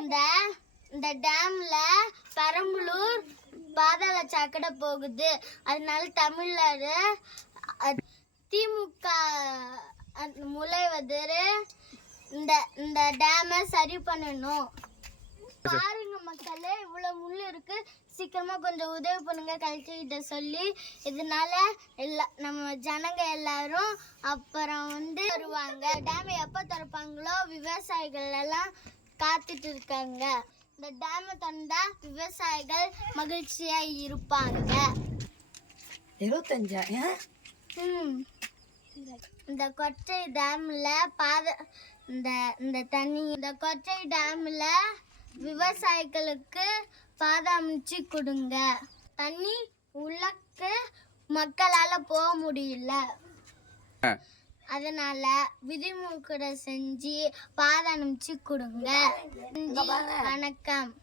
இந்த இந்த டேம்ல பெரம்பலூர் பாதாள சாக்கடை போகுது. அதனால தமிழ்நாடு திமுக முளைவதர் இந்த இந்த டேமை சரி பண்ணணும். பாருங்க மக்களே இவ்வளவு முள் இருக்கு. சீக்கிரமா கொஞ்சம் உதவி பண்ணுங்க கலெக்டர் சொல்லி. இதனால எல்லா நம்ம ஜனங்க எல்லாரும் அப்புறம் வந்து வருவாங்க. டேமை எப்போ திறப்பாங்களோ விவசாயிகள் எல்லாம் காத்துட்டு இருக்காங்க இந்த டேமை திறந்தா விவசாயிகள் மகிழ்ச்சியா இருப்பாங்க. இந்த கொச்சை டேம்ல பாத இந்த இந்த தண்ணி இந்த கொச்சை டேம்ல விவசாயிகளுக்கு பாதை அமைச்சு கொடுங்க. தண்ணி உள்ளக்கு மக்களால போக முடியல. அதனால விதிமுறை செஞ்சு பாதை அமைச்சு கொடுங்க. வணக்கம்.